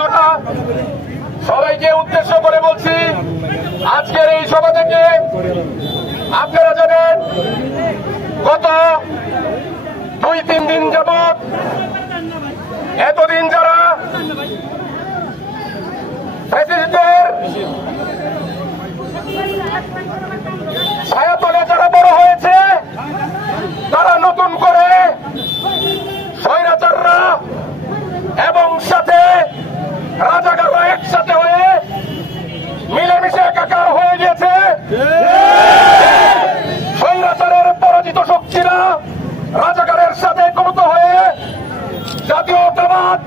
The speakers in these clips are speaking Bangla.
বন্ধুরা, সবাইকে উদ্দেশ্য করে বলছি, আজকের এই সভা থেকে আপনারা জানেন গত 2-3 দিন যাবৎ এতদিন যারা ফ্যাসিস্টদের ছায়াতলে যারা বড় হয়েছে, তারা নতুন করে স্বৈরাচাররা এবং সাথে রাজাকাররা একসাথে হয়ে মিলেমিশে একাকার হয়ে গেছে। স্বৈরাচারের পরাজিত শক্তিরা রাজাকারের সাথে একমত হয়ে জাতীয়তাবাদ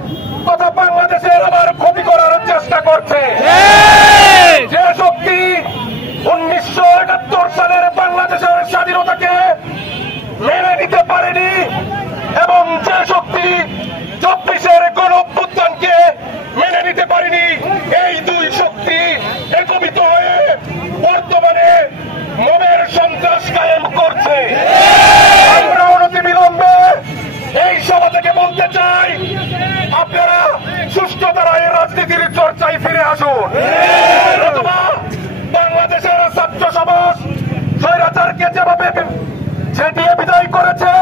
তথা বাংলাদেশের আবার ক্ষতি করার চেষ্টা করছে। যে শক্তি 1971 সালের বাংলাদেশের স্বাধীনতাকে মেনে নিতে পারেনি এবং যে শক্তি 24-এর গণঅভ্যুত্থানকে মেনে নিতে পারেনি, এই দুই শক্তি একত্রিত হয়ে বর্তমানে মবের সন্ত্রাস কায়েম করছে। আমরা অনতিবিলম্বে এই সভা থেকে বলতে চাই, আপনারা সুষ্ঠু ধারায় রাজনীতির চর্চায় ফিরে আসুন, অথবা বাংলাদেশের ছাত্র সমাজ স্বৈরাচারকে যেভাবে ছেটিয়ে বিদায় করেছে